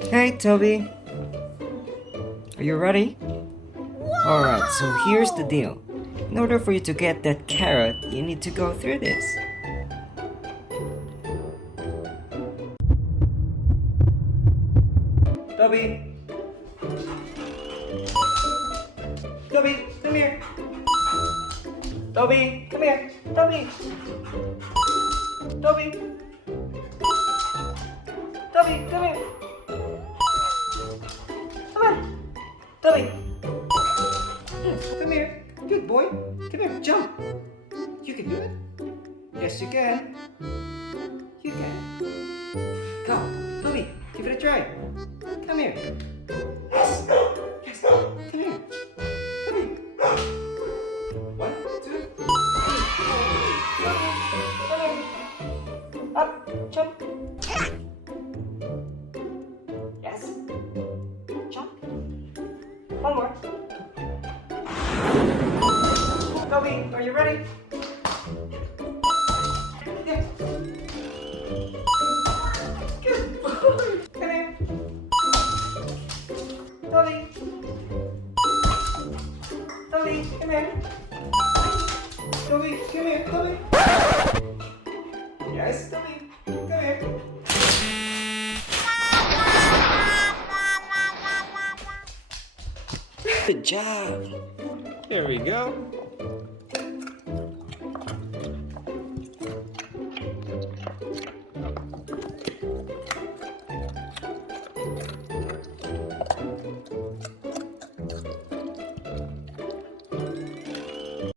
Hey, Toby. Are you ready? Alright, so here's the deal. In order for you to get that carrot, you need to go through this. Toby! Toby, come here! Toby, come here! Toby! Toby! Toby, come here! Come on! Toby! Come here! Good boy! Come here, jump! You can do it! Yes, you can! You can! Go! Toby, give it a try! Come here! Yes! Yes! Come here! Come here! 1, 2, 3! Come here! Up! Jump! Yes! Jump! One more! Toby, are you ready? Yeah. Good boy. Come here. Toby. Toby, come here. Toby, come here. Toby. Yes, Toby. Come here. Good job. There we go.